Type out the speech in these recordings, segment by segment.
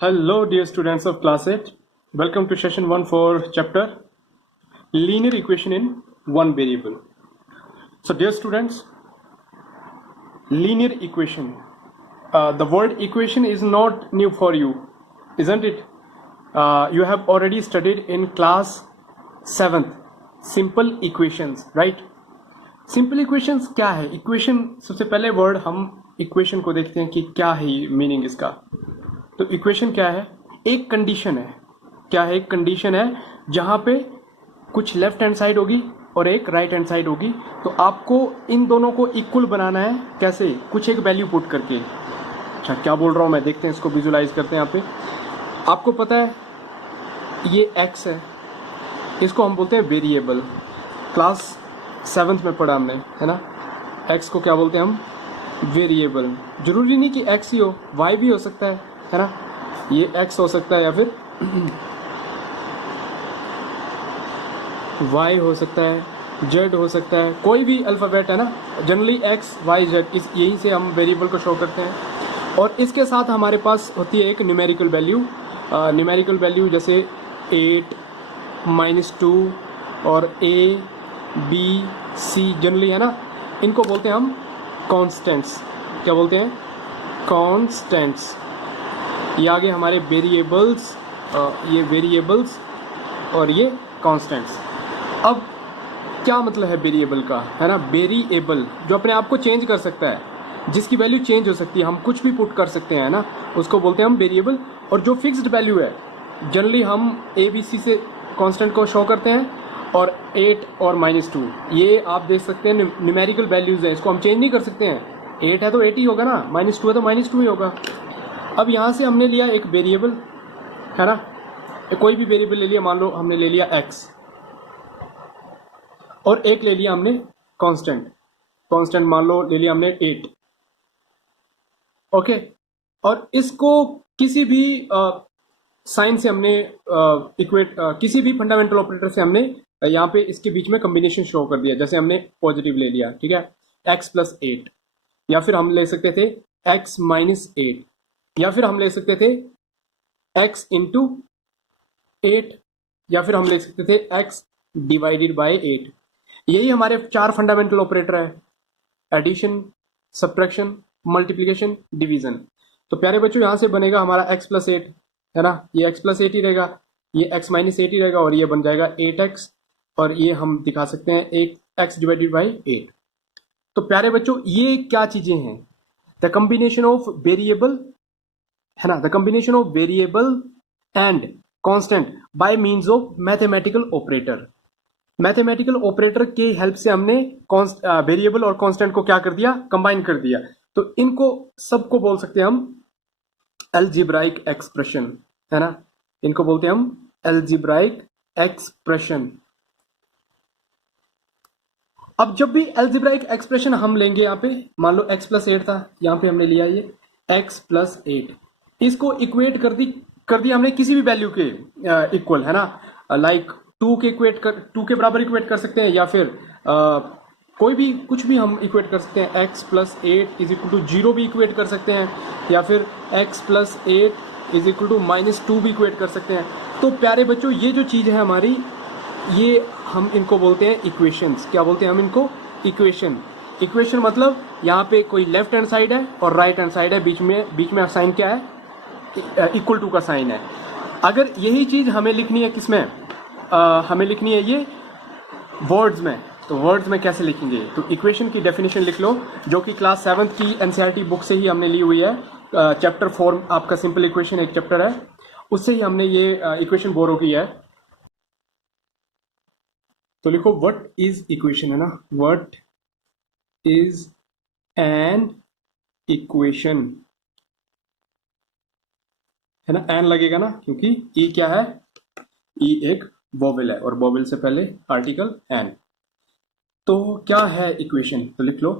Hello, dear students of class 8. Welcome to session 1 for chapter linear equation in one variable. So, dear students, linear equation. The word equation is not new for you, isn't it? You have already studied in class 7th simple equations, right? Simple equations क्या है? Equation, सबसे पहले word हम equation को देखते हैं कि क्या है मीनिंग इसका. तो इक्वेशन क्या है? एक कंडीशन है. क्या है? एक कंडीशन है जहां पे कुछ लेफ्ट हैंड साइड होगी और एक राइट हैंड साइड होगी. तो आपको इन दोनों को इक्वल बनाना है. कैसे? कुछ एक वैल्यू पुट करके. अच्छा, क्या बोल रहा हूं मैं? देखते हैं, इसको विजुलाइज करते हैं. यहाँ पे आपको पता है ये x है, इसको हम बोलते हैं वेरिएबल. क्लास 7th में पढ़ा हमने, है ना. x को क्या बोलते हैं हम? वेरिएबल. जरूरी नहीं कि x ही हो, y भी हो सकता है ना. ये x हो सकता है या फिर y हो सकता है, z हो सकता है, कोई भी अल्फ़ाबेट है ना. जनरली x y z इस यहीं से हम वेरिएबल को शो करते हैं. और इसके साथ हमारे पास होती है एक न्यूमेरिकल वैल्यू. न्यूमेरिकल वैल्यू जैसे 8, -2 और a b c जनरली, है ना. इनको बोलते हैं हम कॉन्स्टेंट्स. क्या बोलते हैं? कॉन्स्टेंट्स. ये आगे हमारे वेरिएबल्स, ये वेरिएबल्स और ये कॉन्स्टेंट्स. अब क्या मतलब है वेरिएबल का, है ना. वेरिएबल जो अपने आप को चेंज कर सकता है, जिसकी वैल्यू चेंज हो सकती है, हम कुछ भी पुट कर सकते हैं, है ना, उसको बोलते हैं हम वेरिएबल. और जो फिक्स्ड वैल्यू है, जनरली हम ए बी सी से कांस्टेंट को शो करते हैं. और 8 और -2 ये आप देख सकते हैं न्यूमेरिकल वैल्यूज हैं, इसको हम चेंज नहीं कर सकते हैं. 8 है तो 8 ही होगा ना, -2 है तो -2 ही होगा. अब यहाँ से हमने लिया एक वेरिएबल, है ना. कोई भी वेरिएबल ले लिया, मान लो हमने ले लिया x, और एक ले लिया हमने कांस्टेंट. कांस्टेंट मान लो ले लिया हमने 8. ओके. और इसको किसी भी साइन से हमने इक्वेट, किसी भी फंडामेंटल ऑपरेटर से हमने यहाँ पे इसके बीच में कॉम्बिनेशन शो कर दिया. जैसे हमने पॉजिटिव ले लिया, ठीक है, x + 8, या फिर हम ले सकते थे x - 8, या फिर हम ले सकते थे x × 8, या फिर हम ले सकते थे x / 8. यही हमारे 4 फंडामेंटल ऑपरेटर है: एडिशन, सब्ट्रैक्शन, मल्टीप्लिकेशन, डिवीजन. तो प्यारे बच्चों, यहाँ से बनेगा हमारा x + 8, है ना. ये x + 8 ही रहेगा, ये x - 8 ही रहेगा, और ये बन जाएगा 8x. और ये हम दिखा सकते हैं 8x / 8. तो प्यारे बच्चों, ये क्या चीजें हैं? द कॉम्बिनेशन ऑफ वेरिएबल, है ना, the combination of variable and constant by means of mathematical operator. Mathematical operator के हेल्प से हमने वेरिएबल और कांस्टेंट को क्या कर दिया? कंबाइन कर दिया. तो इनको सबको बोल सकते हैं हम अलजेब्राइक एक्सप्रेशन, है ना. इनको बोलते हैं हम अलजेब्राइक एक्सप्रेशन. अब जब भी अलजेब्राइक एक्सप्रेशन हम लेंगे, यहाँ पे मान लो x + 8 था, यहाँ पे हमने लिया ये x + 8. इसको इक्वेट कर दिया हमने किसी भी वैल्यू के इक्वल, है ना. लाइक 2 के बराबर इक्वेट कर सकते हैं, या फिर कोई भी कुछ भी हम इक्वेट कर सकते हैं. x + 8 = 0 भी इक्वेट कर सकते हैं, या फिर x + 8 = -2 भी इक्वेट कर सकते हैं. तो प्यारे बच्चों, ये जो चीज़ है हमारी, ये हम इनको बोलते हैं इक्वेशंस. क्या बोलते हैं हम इनको? इक्वेशन. इक्वेशन मतलब यहाँ पे कोई लेफ्ट हैंड साइड है और राइट हैंड साइड है, बीच में साइन क्या है? = का साइन है. अगर यही चीज हमें लिखनी है किसमें? हमें लिखनी है ये वर्ड्स में. तो वर्ड्स में कैसे लिखेंगे? तो इक्वेशन की डेफिनेशन लिख लो, जो कि क्लास 7th की एनसीईआरटी बुक से ही हमने ली हुई है. चैप्टर 4 आपका सिंपल इक्वेशन एक चैप्टर है, उससे ही हमने ये इक्वेशन बोरो की है. तो लिखो व्हाट इज इक्वेशन, है ना. व्हाट इज एन इक्वेशन, है ना. एन लगेगा ना, क्योंकि ई क्या है? ई एक वोवेल है, और वोवेल से पहले आर्टिकल एन. तो क्या है इक्वेशन? तो लिख लो.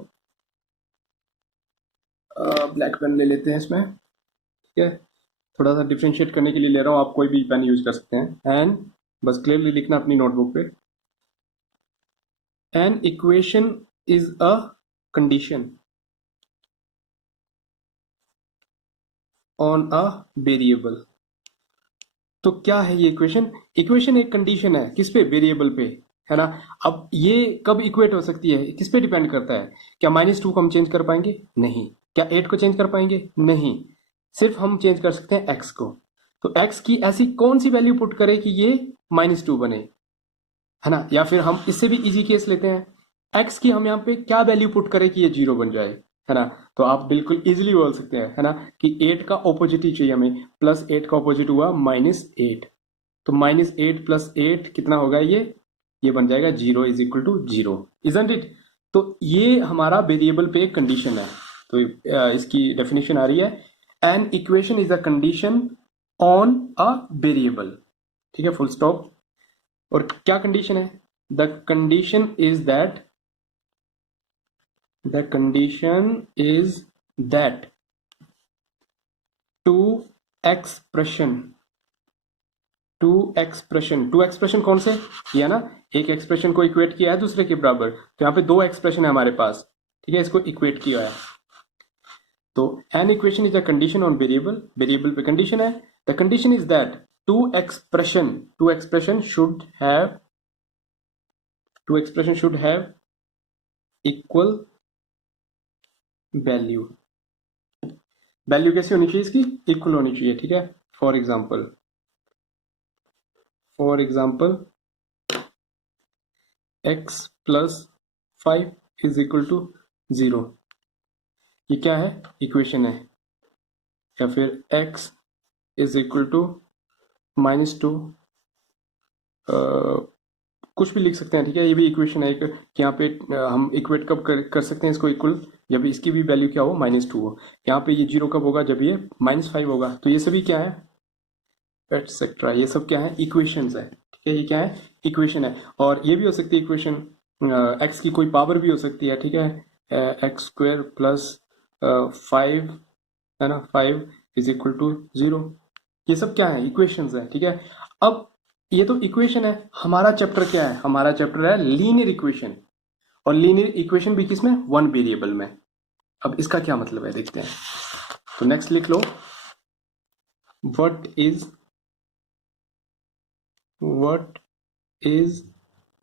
ब्लैक पेन ले लेते हैं इसमें, ठीक है. थोड़ा सा डिफ्रेंशिएट करने के लिए ले रहा हूँ, आप कोई भी पेन यूज कर सकते हैं. एन बस क्लियरली लिखना अपनी नोटबुक पे. An equation is a condition on a variable. तो क्या है ये इक्वेशन? इक्वेशन एक कंडीशन है, किस पे? वेरिएबल पे, है ना। अब ये कब इक्वेट हो सकती है, किस पे डिपेंड करता है? क्या -2 को हम चेंज कर पाएंगे? नहीं। क्या 8 को चेंज कर पाएंगे? नहीं। सिर्फ हम चेंज कर सकते हैं x को। तो x की ऐसी कौन सी वैल्यू पुट करें कि ये -2 बने, है ना। या फिर हम इससे भी इजी केस लेते हैं, x की हम यहाँ पे क्या वैल्यू पुट करें कि ये 0 बन जाए, है ना। तो आप बिल्कुल इजीली बोल सकते हैं, है ना, कि 8 का ऑपोजिट ही चाहिए हमें। +8 का ऑपोजिट हुआ -8। तो -8 + 8 कितना होगा? ये बन जाएगा 0 is equal to 0, isn't it. तो ये हमारा वेरिएबल पे एक कंडीशन है। तो इसकी डेफिनेशन आ रही है, an equation is a condition on a variable. ठीक है, फुल स्टॉप। और क्या कंडीशन है? The condition is that two expression कौन से? ये है ना, एक एक्सप्रेशन को इक्वेट किया है दूसरे के बराबर, तो यहाँ पे दो एक्सप्रेशन है हमारे पास, ठीक है, इसको इक्वेट किया है। तो an equation is a condition on variable, variable पे कंडीशन है। The condition is that two expression should have equal value. Value कैसी होनी चाहिए इसकी? इक्वल होनी चाहिए, ठीक है। For example x + 5 is equal to 0। ये क्या है? इक्वेशन है। या फिर x इज इक्वल टू -2, कुछ भी लिख सकते हैं, ठीक है। ये भी इक्वेशन है एक, कि यहाँ पे हम इक्वेट कब कर सकते हैं इसको इक्वल? जब इसकी भी वैल्यू क्या हो? -2 हो। यहाँ पे ये 0 कब होगा? जब ये -5 होगा। तो ये सभी क्या है? एटसेट्रा, ये सब क्या है? इक्वेशंस है, ठीक है। ये क्या है? इक्वेशन है। और ये भी हो सकती है इक्वेशन, एक्स की कोई पावर भी हो सकती है, ठीक है। x² + 5, है ना, 5 इज इक्वल टू 0। ये सब क्या है? इक्वेशंस है, ठीक है। अब ये तो इक्वेशन है। हमारा चैप्टर क्या है? हमारा चैप्टर है लीनियर इक्वेशन। और लीनियर इक्वेशन भी किसमें? वन वेरिएबल में। अब इसका क्या मतलब है देखते हैं। तो नेक्स्ट लिख लो, what is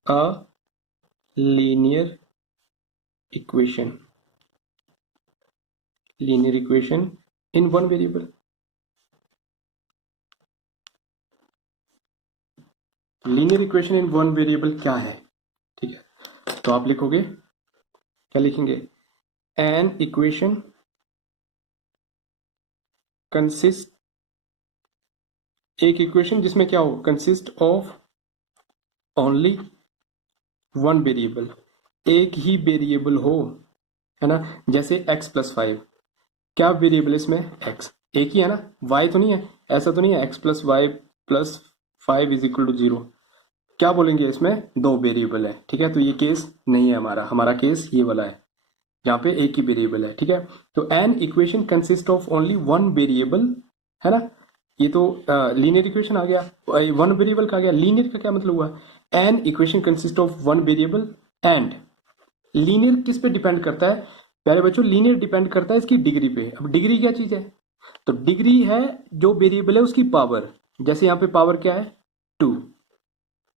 a linear equation in one variable. Linear equation in one variable क्या है? ठीक है, तो आप लिखोगे, क्या लिखेंगे? एन इक्वेशन कंसिस्ट, एक इक्वेशन जिसमें क्या हो? Consist of only one variable, एक ही वेरिएबल हो, है ना। जैसे x + 5, क्या वेरिएबल है इसमें? x, एक ही है ना, y तो नहीं है, ऐसा तो नहीं है x + y + 5 is equal to 0। क्या बोलेंगे? इसमें दो वेरिएबल है, ठीक है। तो ये केस नहीं है हमारा केस ये वाला है, जहाँ पे एक ही वेरिएबल है, ठीक है। तो an equation consist of only one variable, है ना। ये तो लीनियर इक्वेशन आ गया, वन वेरिएबल का आ गया। लीनियर का क्या मतलब हुआ? N equation consist of one variable and. Linear किस पे डिपेंड करता है प्यारे बच्चों? लीनियर डिपेंड करता है इसकी डिग्री पे। अब डिग्री क्या चीज है? तो डिग्री है जो वेरिएबल है उसकी पावर। जैसे यहाँ पे पावर क्या है? 2।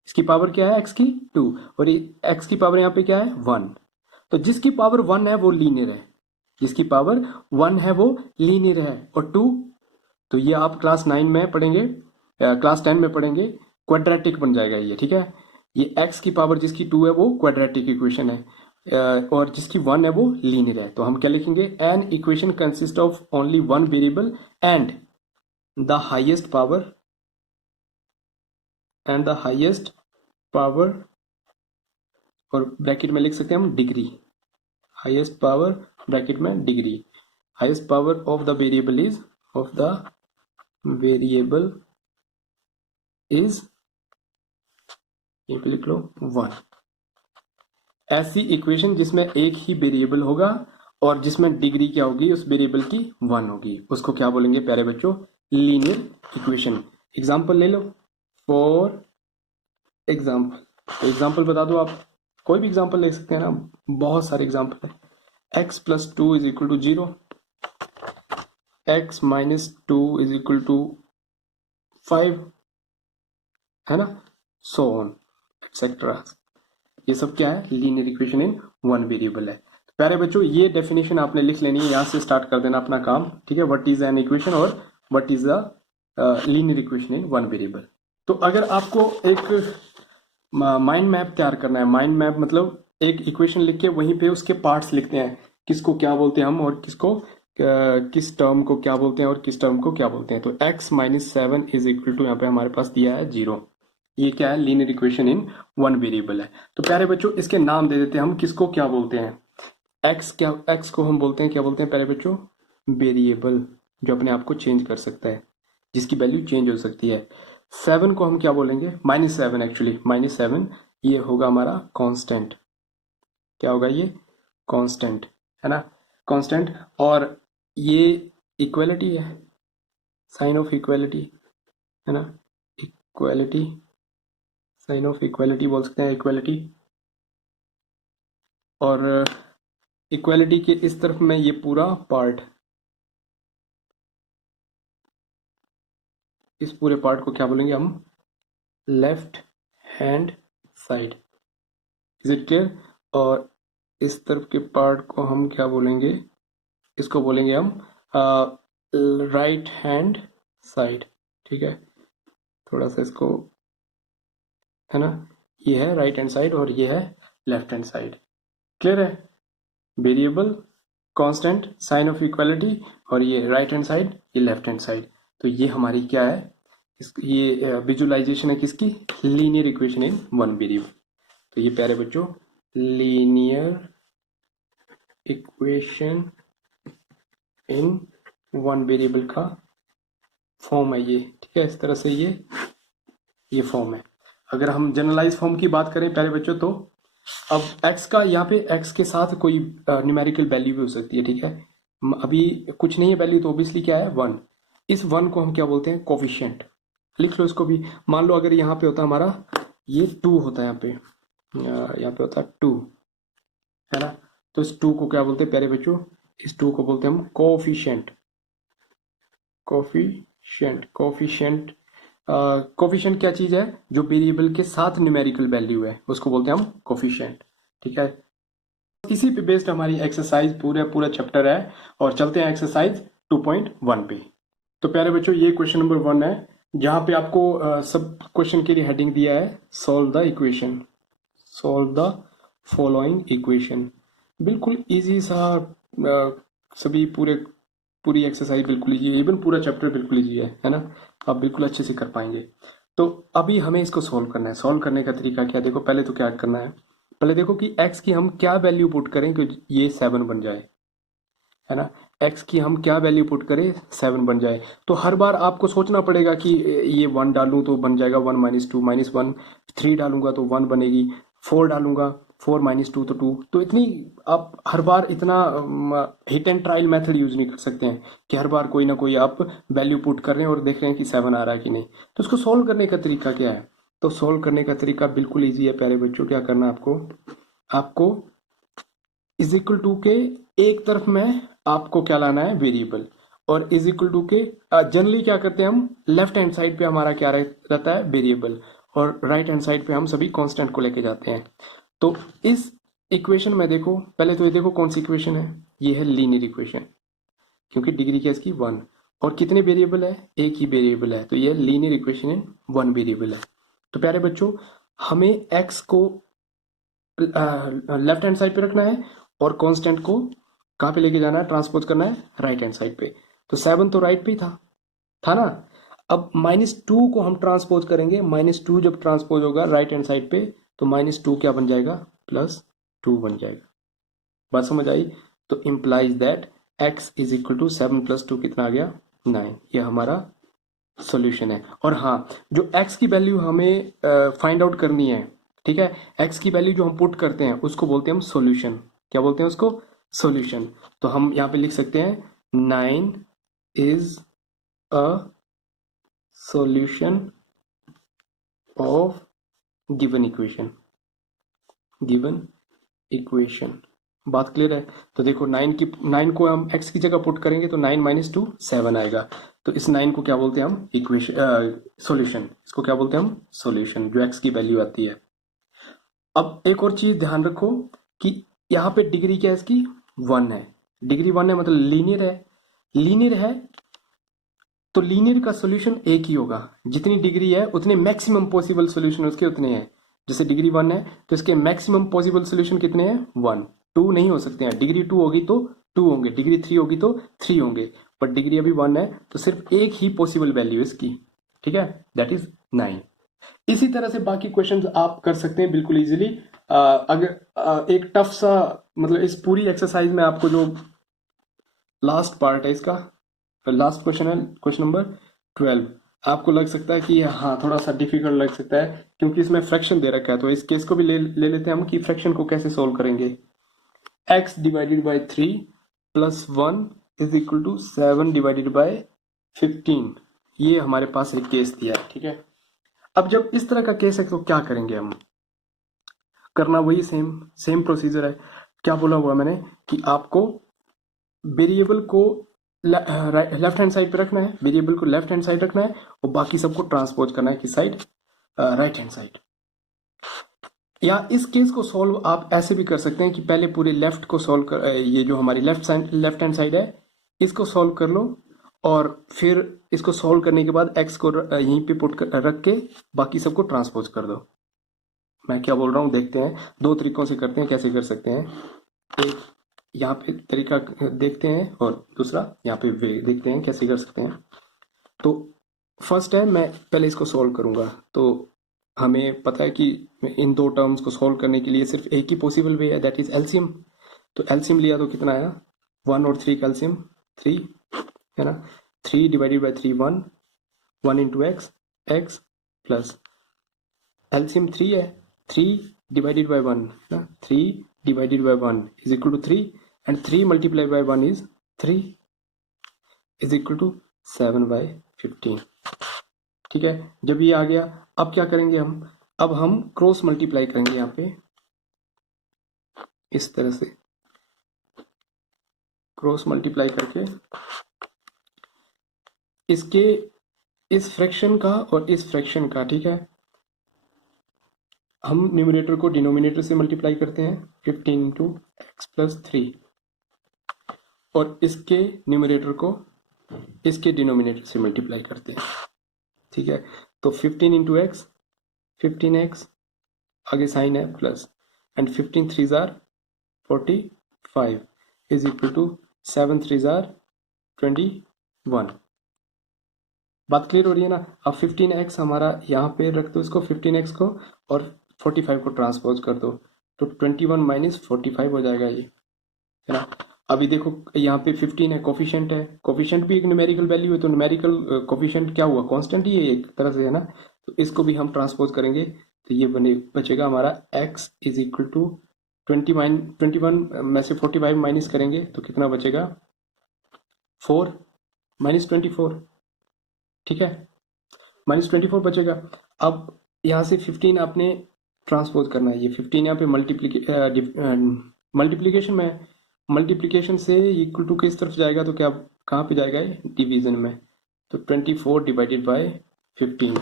इसकी पावर क्या है? x की 2। और x की पावर यहाँ पे क्या है? 1। तो जिसकी पावर 1 है वो लीनियर है, जिसकी पावर 1 है वो लीनियर है। और 2, तो ये आप क्लास 9 में पढ़ेंगे, क्लास 10 में पढ़ेंगे, क्वाड्रेटिक बन जाएगा ये, ठीक है। ये x की पावर जिसकी 2 है वो क्वाड्रेटिक इक्वेशन है, और जिसकी 1 है वो लीनियर है। तो हम क्या लिखेंगे? An equation consist of only one variable and the highest power, और ब्रैकेट में लिख सकते हैं हम डिग्री, हाईएस्ट पावर ब्रैकेट में degree, highest power of the variable is ये पे लिख लो 1। ऐसी इक्वेशन जिसमें एक ही वेरिएबल होगा और जिसमें डिग्री क्या होगी? उस वेरिएबल की 1 होगी, उसको क्या बोलेंगे प्यारे बच्चों? Linear equation. एग्जाम्पल ले लो, फॉर एग्जाम्पल बता दो आप, कोई भी एग्जाम्पल ले सकते हैं ना, बहुत सारे एग्जाम्पल है। x + 2 is equal to 0, x minus 2 is equal to 5, है ना, सो ऑन एक्सेट्रा। ये सब क्या है, linear equation in one variable है। तो प्यारे बच्चों ये डेफिनेशन आपने लिख लेनी है, यहाँ से स्टार्ट कर देना अपना काम, ठीक है। व्हाट इज एन इक्वेशन और what is a linear equation in one variable. तो अगर आपको एक माइंड मैप तैयार करना है, माइंड मैप मतलब एक इक्वेशन लिख के वहीं पे उसके पार्ट्स लिखते हैं, किसको क्या बोलते हैं हम और किसको किस टर्म को क्या बोलते हैं और किस टर्म को क्या बोलते हैं। तो x minus 7 is equal to यहाँ पे हमारे पास दिया है 0। ये क्या है, linear equation in one variable है। तो प्यारे बच्चों इसके नाम दे देते हैं हम, किसको क्या बोलते हैं। x को हम बोलते हैं, क्या बोलते हैं प्यारे बच्चों, वेरिएबल, जो अपने आप को चेंज कर सकता है, जिसकी वैल्यू चेंज हो सकती है। 7 को हम क्या बोलेंगे, -7, एक्चुअली -7 ये होगा हमारा कांस्टेंट। क्या होगा ये, कांस्टेंट, है ना, कांस्टेंट। और ये इक्वलिटी है, साइन ऑफ इक्वलिटी, है ना, इक्वलिटी, साइन ऑफ इक्वलिटी बोल सकते हैं, इक्वलिटी। और इक्वलिटी के इस तरफ में ये पूरा पार्ट, इस पूरे पार्ट को क्या बोलेंगे हम, left hand side. Is it clear. और इस तरफ के पार्ट को हम क्या बोलेंगे, इसको बोलेंगे हम राइट हैंड साइड, ठीक है। थोड़ा सा इसको, है ना, ये है राइट हैंड साइड और ये है लेफ्ट हैंड साइड। क्लियर है, variable, constant, sign of equality, और ये राइट हैंड साइड, ये लेफ्ट हैंड साइड। तो ये हमारी क्या है, ये विजुअलाइजेशन है किसकी, linear equation in one variable. तो ये प्यारे बच्चों linear equation in one variable का फॉर्म है ये, ठीक है। इस तरह से ये फॉर्म है। अगर हम जनरलाइज फॉर्म की बात करें प्यारे बच्चों, तो अब x का यहाँ पे x के साथ कोई न्यूमेरिकल वैल्यू भी हो सकती है, ठीक है। अभी कुछ नहीं है वैल्यू, तो ऑब्वियसली क्या है, 1। इस 1 को हम क्या बोलते हैं, कोफिशिएंट। लिख लो इसको भी। मान लो अगर यहाँ पे होता हमारा ये 2 होता है, यहाँ पे होता है 2, है ना। तो इस 2 को क्या बोलते हैं प्यारे बच्चों, इस 2 को बोलते हैं हम कोफिशिएंट। कोफिशिएंट, कोफिशिएंट, कोफिशिएंट क्या चीज है, जो वेरिएबल के साथ न्यूमेरिकल वैल्यू है उसको बोलते हैं हम कोफिशिएंट, ठीक है। इसी पे बेस्ड हमारी एक्सरसाइज पूरा पूरा चैप्टर है। और चलते हैं एक्सरसाइज 2.1 पे। तो प्यारे बच्चों ये क्वेश्चन नंबर 1 है, जहां पे आपको सब क्वेश्चन के लिए हेडिंग दिया है, solve the equation, solve the following equation. बिल्कुल इजी सा, सभी पूरी एक्सरसाइज बिल्कुल इजी है, इवन पूरा चैप्टर बिल्कुल इजी है ना, आप बिल्कुल अच्छे से कर पाएंगे। तो अभी हमें इसको सॉल्व करना है। सॉल्व करने का तरीका क्या, देखो पहले तो क्या करना है, पहले देखो कि x की हम क्या वैल्यू पुट करें कि ये 7 बन जाए, है ना। x की हम क्या वैल्यू पुट करें, 7 बन जाए। तो हर बार आपको सोचना पड़ेगा कि ये 1 डालूं तो बन जाएगा 1 - 2 -1, 3 डालूंगा तो 1 बनेगी, 4 डालूंगा 4 - 2 तो 2। तो इतनी आप हर बार इतना hit and trial method use नहीं कर सकते हैं कि हर बार कोई ना कोई आप वैल्यू पुट कर रहे हैं और देख रहे हैं कि 7 आ रहा है कि नहीं। तो इसको सोल्व करने का तरीका क्या है, तो सोल्व करने का तरीका बिल्कुल ईजी है प्यारे बच्चों। क्या करना है आपको, आपको इज इक्वल टू के एक तरफ में आपको क्या लाना है, वेरिएबल, और इज इक्वल टू के जनरली क्या करते हैं हम, लेफ्ट हैंड साइड पे हमारा क्या रहता है, वेरिएबल, और राइट हैंड साइड पे हम सभी कांस्टेंट को लेके जाते हैं। तो इस इक्वेशन में देखो, पहले तो ये देखो कौन सी इक्वेशन है, ये है लीनियर इक्वेशन, क्योंकि डिग्री क्या है इसकी 1, और कितने वेरिएबल है, एक ही वेरिएबल है, तो ये linear equation in one variable है। तो प्यारे बच्चों हमें एक्स को लेफ्ट हैंड साइड पे रखना है और कांस्टेंट को कहाँ पे लेके जाना है, ट्रांसपोज करना है राइट हैंड साइड पे। तो 7 तो राइट पे ही था ना। अब -2 को हम ट्रांसपोज करेंगे, -2 जब ट्रांसपोज होगा राइट हैंड साइड पे, तो -2 क्या बन जाएगा, +2 बन जाएगा। बात समझ आई। तो implies that x is equal to 7 + 2 कितना आ गया, 9। ये हमारा सॉल्यूशन है। और हाँ, जो x की वैल्यू हमें फाइंड आउट करनी है, ठीक है, x की वैल्यू जो हम पुट करते हैं उसको बोलते हैं हम सॉल्यूशन। क्या बोलते हैं उसको, सॉल्यूशन। तो हम यहाँ पे लिख सकते हैं 9 is a solution of given equation, given equation बात क्लियर है? तो देखो 9 को हम x की जगह पुट करेंगे तो 9 माइनस 2 7 आएगा। तो इस 9 को क्या बोलते हैं हम? Equation solution. इसको क्या बोलते हैं हम? सॉल्यूशन, जो x की वैल्यू आती है। अब एक और चीज ध्यान रखो कि यहाँ पे डिग्री क्या है इसकी? 1 है। डिग्री 1 है मतलब लीनियर है। लीनियर है तो लीनियर का सॉल्यूशन एक ही होगा। जितनी डिग्री है उतने मैक्सिमम पॉसिबल सॉल्यूशन उसके उतने हैं। जैसे डिग्री 1 है तो इसके मैक्सिमम पॉसिबल सॉल्यूशन कितने हैं? 1। 2 नहीं हो सकते हैं। डिग्री 2 होगी तो 2 होंगे, डिग्री 3 होगी तो 3 होंगे, बट डिग्री अभी 1 है तो सिर्फ एक ही पॉसिबल वैल्यू है इसकी। ठीक है, दैट इज 9। इसी तरह से बाकी क्वेश्चंस आप कर सकते हैं बिल्कुल इजीली। अगर एक टफ सा मतलब इस पूरी एक्सरसाइज में आपको जो लास्ट पार्ट है इसका, लास्ट क्वेश्चन है क्वेश्चन नंबर 12, आपको लग सकता है कि हाँ थोड़ा सा डिफिकल्ट लग सकता है क्योंकि इसमें फ्रैक्शन दे रखा है। तो इस केस को भी ले लेते हैं हम कि फ्रैक्शन को कैसे सोल्व करेंगे। x divided by 3 plus 1 is equal to 7 divided by 15। ये हमारे पास एक केस दिया है। ठीक है, अब जब इस तरह का केस है तो क्या करेंगे हम? करना वही सेम प्रोसीजर है। क्या बोला हुआ मैंने कि आपको वेरिएबल को लेफ्ट हैंड साइड पे रखना है, वेरिएबल को लेफ्ट हैंड साइड रखना है और बाकी सबको ट्रांसपोज करना है किस साइड? Right hand side. या इस केस को सॉल्व आप ऐसे भी कर सकते हैं कि पहले पूरे लेफ्ट को सॉल्व कर, ये जो हमारी लेफ्ट हैंड साइड है इसको सॉल्व कर लो और फिर इसको सॉल्व करने के बाद x को यहीं पे पुट रख के बाकी सबको ट्रांसपोज कर दो। मैं क्या बोल रहा हूँ देखते हैं। दो तरीकों से करते हैं, कैसे कर सकते हैं। एक यहाँ पे तरीका देखते हैं और दूसरा यहाँ पे वे देखते हैं कैसे कर सकते हैं। तो फर्स्ट है, मैं पहले इसको सॉल्व करूंगा। तो हमें पता है कि इन दो टर्म्स को सॉल्व करने के लिए सिर्फ एक ही पॉसिबल वे है, दैट इज एलसीएम। तो एलसीएम लिया तो कितना आया? 1 और 3 का एलसीएम 3 है ना। 3 divided by 3 1, 1 into x, x plus LCM 3 है। 3 डिवाइडेड बाई 1 ना, 3 divided by 1 is equal to 3 and 3 multiply by 1 is 3 is equal to 7 by 15। ठीक है, जब ये आ गया अब क्या करेंगे हम? अब हम क्रॉस मल्टीप्लाई करेंगे यहाँ पे इस तरह से, क्रॉस मल्टीप्लाई करके इसके इस फ्रैक्शन का और इस फ्रैक्शन का। ठीक है, हम न्यूमरेटर को डिनोमिनेटर से मल्टीप्लाई करते हैं 15 इंटू एक्स प्लस 3 और इसके न्यूमरेटर को इसके डिनोमिनेटर से मल्टीप्लाई करते हैं। ठीक है, तो 15 इंटू एक्स 15x, आगे साइन है प्लस, एंड 15 3 जार 45 इज इक्वल टू 7 3 जार 21। बात क्लियर हो रही है ना? अब 15x हमारा यहाँ पे रख दो इसको, 15x को, और 45 को ट्रांसपोज कर दो तो 21 माइनस 45 हो जाएगा ये, है ना। अभी देखो यहाँ पे 15 है, कोफिशिएंट है, कोफिशिएंट भी एक न्यूमेरिकल वैल्यू है तो न्यूमेरिकल कोफिशिएंट क्या हुआ? कांस्टेंट ही है एक तरह से, है ना। तो इसको भी हम ट्रांसपोज करेंगे तो ये बचेगा हमारा x इज इक्वल टू 21 में से 45 माइनस करेंगे तो कितना बचेगा? 4 माइनस 24। ठीक है, माइनस 24 बचेगा। अब यहाँ से 15 आपने ट्रांसपोज करना है, ये 15 यहाँ पे मल्टीप्लीकेशन में, मल्टीप्लीकेशन से इक्वल टू किस तरफ जाएगा तो क्या कहाँ पे जाएगा? डिवीजन में। तो 24 डिवाइडेड बाय 15।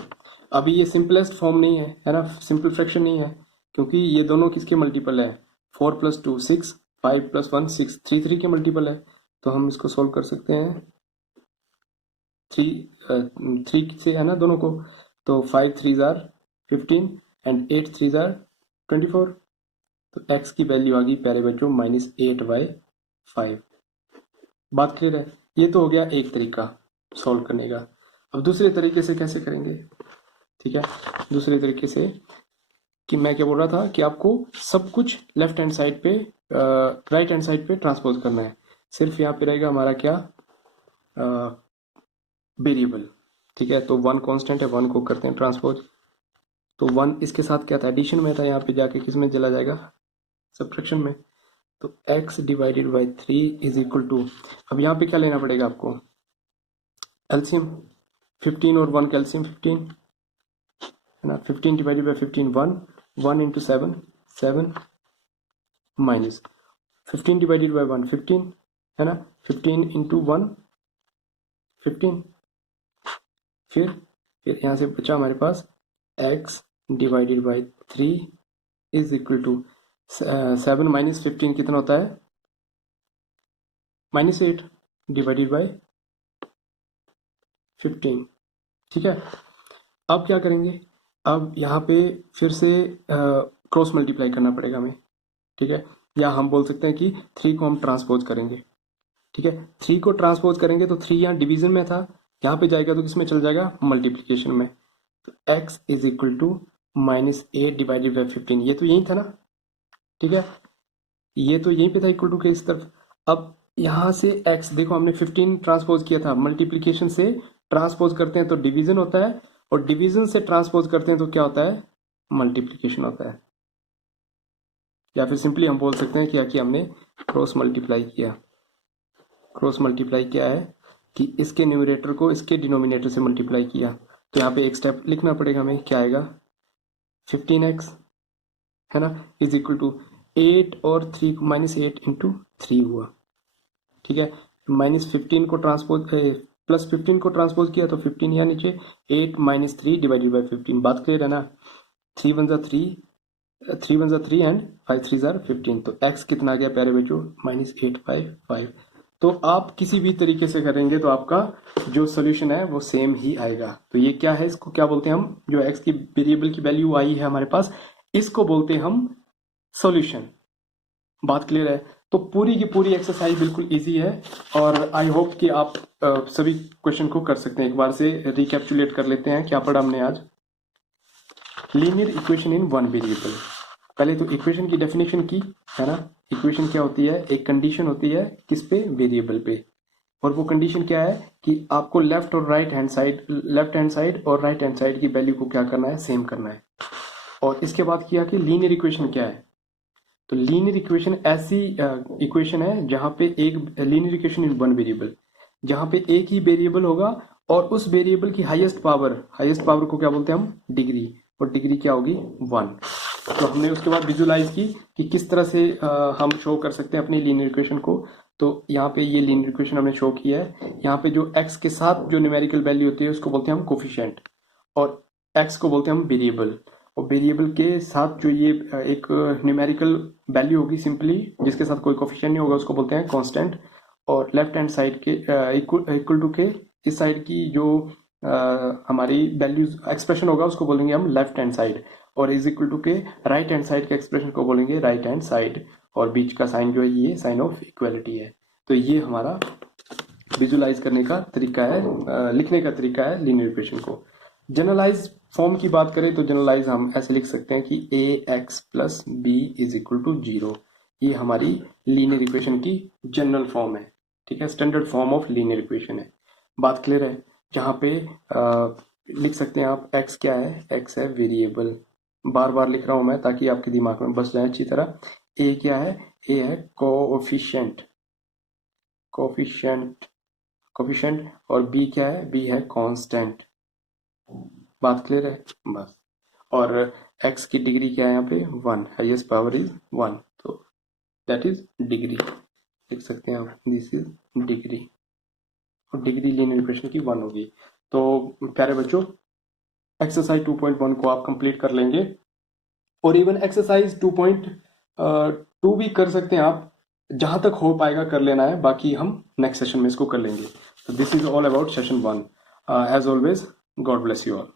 अभी ये सिंपलेस्ट फॉर्म नहीं है ना, सिंपल फ्रैक्शन नहीं है क्योंकि ये दोनों किसके मल्टीपल है? 4 प्लस 2 6, 5 प्लस 1 6, 3 3 के मल्टीपल है। तो हम इसको सोल्व कर सकते हैं 3 से, है ना, दोनों को। तो 5 3 जार 15 एंड 8 3 जार 24। तो x की वैल्यू आ गई प्यारे बच्चों -8/5। बात क्लियर है? ये तो हो गया एक तरीका सॉल्व करने का। अब दूसरे तरीके से कैसे करेंगे? ठीक है, दूसरे तरीके से कि मैं क्या बोल रहा था कि आपको सब कुछ लेफ्ट हैंड साइड पे राइट हैंड साइड पे ट्रांसपोज करना है। सिर्फ यहाँ पे रहेगा हमारा क्या? वेरिएबल। ठीक है, तो 1 कांस्टेंट है, 1 को करते हैं ट्रांसपोज। तो 1 इसके साथ क्या था? एडिशन में था, यहाँ पे जाके किस में चला जाएगा? सब्ट्रैक्शन में। तो x divided by 3 is equal to, अब यहाँ पे क्या लेना पड़ेगा आपको? एलसीएम 15 और 1 का एलसीएम 15 है ना। 15 divided by 15 1 into 7 7 minus 15 divided by 1 15 है ना, 15 इंटू 1 15, फिर यहाँ से बचा हमारे पास x divided by 3 is equal to 7 minus 15 कितना होता है, -8 डिवाइडेड बाई 15। ठीक है, अब क्या करेंगे, अब यहाँ पे फिर से क्रॉस मल्टीप्लाई करना पड़ेगा हमें। ठीक है, या हम बोल सकते हैं कि 3 को हम ट्रांसपोज करेंगे। ठीक है, 3 को ट्रांसपोज करेंगे तो 3 यहाँ डिवीजन में था, यहाँ पे जाएगा तो किसमें चल जाएगा, मल्टीप्लीकेशन में। तो x is equal to -8 divided by 15, ये तो यही था ना। ठीक है, ये तो यहीं पे था इक्वल टू के इस तरफ। अब यहाँ से x देखो हमने 15 ट्रांसपोज किया था, मल्टीप्लीकेशन से ट्रांसपोज करते हैं तो डिवीजन होता है, और डिवीजन से ट्रांसपोज करते हैं तो क्या होता है, मल्टीप्लीकेशन होता है। या फिर सिंपली हम बोल सकते हैं कि हमने क्रॉस मल्टीप्लाई किया। क्रॉस मल्टीप्लाई क्या है कि इसके न्यूमरेटर को इसके डिनोमिनेटर से मल्टीप्लाई किया। तो यहाँ पे एक स्टेप लिखना पड़ेगा हमें, क्या आएगा 15x है ना, इज इक्वल टू 8 और 3 -8 इंटू 3 हुआ। ठीक है, -15 को ट्रांसपोज +15 को ट्रांसपोज किया तो 15 यहाँ नीचे, 8 - 3 डिवाइडेड बाई 15। बात क्लियर है ना, 3 1 जा 3 3 1 जा 3 एंड 5 3 जा 15। तो x कितना आ गया प्यारे बच्चों, -8/5। तो आप किसी भी तरीके से करेंगे तो आपका जो सोल्यूशन है वो सेम ही आएगा। तो ये क्या है, इसको क्या बोलते हैं हम, जो x की वेरिएबल की वैल्यू आई है हमारे पास, इसको बोलते हैं हम सॉल्यूशन। बात क्लियर है। तो पूरी की पूरी एक्सरसाइज बिल्कुल इजी है, और आई होप कि आप सभी क्वेश्चन को कर सकते हैं। एक बार से रिकैप्चुलेट कर लेते हैं, क्या पढ़ा हमने आज। Linear equation in one variable, पहले तो इक्वेशन की डेफिनेशन की है ना। इक्वेशन क्या होती है, एक कंडीशन होती है किस पे, वेरिएबल पे, और वो कंडीशन क्या है कि आपको लेफ्ट और राइट हैंड साइड और राइट हैंड साइड की वैल्यू को क्या करना है, सेम करना है। और इसके बाद किया कि लीनियर इक्वेशन क्या है। तो लीनियर इक्वेशन ऐसी इक्वेशन है जहां पे एक linear equation in one variable, जहां पे एक ही वेरिएबल होगा और उस वेरिएबल की हाईएस्ट पावर को क्या बोलते हैं हम, डिग्री, और डिग्री क्या होगी 1। तो हमने उसके बाद विजुलाइज की कि किस तरह से हम शो कर सकते हैं अपनी लीनियर इक्वेशन को। तो यहाँ पे ये लीनियर इक्वेशन हमने शो किया है। यहाँ पे जो x के साथ जो न्यूमेरिकल वैल्यू होती है उसको बोलते हैं हम कोफिशिएंट, और x को बोलते हैं हम वेरिएबल। और वेरिएबल के साथ जो ये एक न्यूमेरिकल वैल्यू होगी सिंपली, जिसके साथ कोई कोफिशिएंट नहीं होगा, उसको बोलते हैं कांस्टेंट। और लेफ्ट हैंड साइड के इक्वल टू के इस साइड की जो हमारी वैल्यूज एक्सप्रेशन होगा उसको बोलेंगे हम लेफ्ट हैंड साइड, और इज इक्वल टू के राइट हैंड साइड के एक्सप्रेशन को बोलेंगे राइट हैंड साइड, और बीच का साइन जो है ये साइन ऑफ इक्वलिटी है। तो ये हमारा विजुलाइज करने का तरीका है, लिखने का तरीका है लीनियर इक्वेशन को। जनरलाइज फॉर्म की बात करें तो जनरलाइज हम ऐसे लिख सकते हैं कि ax plus b is equal to 0। ये हमारी लीनियर इक्वेशन की जनरल फॉर्म है। ठीक है, standard form of linear equation है। बात क्लियर है। जहाँ पे लिख सकते हैं आप x क्या है, x है वेरिएबल, बार बार लिख रहा हूं मैं ताकि आपके दिमाग में बस जाए अच्छी तरह। a क्या है, a है कोएफिशिएंट, और b क्या है, b है कांस्टेंट। बात क्लियर है बस। और x की डिग्री क्या है यहाँ पे 1, हाईएस्ट पावर इज 1, तो दैट इज डिग्री, लिख सकते हैं आप दिस इज डिग्री, और डिग्री लीनियर इक्वेशन की 1 होगी। तो प्यारे बच्चों, एक्सरसाइज 2.1 को आप कंप्लीट कर लेंगे, और इवन एक्सरसाइज 2.2 भी कर सकते हैं आप, जहां तक हो पाएगा कर लेना है, बाकी हम नेक्स्ट सेशन में इसको कर लेंगे। तो this is all about session 1। As always, God bless you all.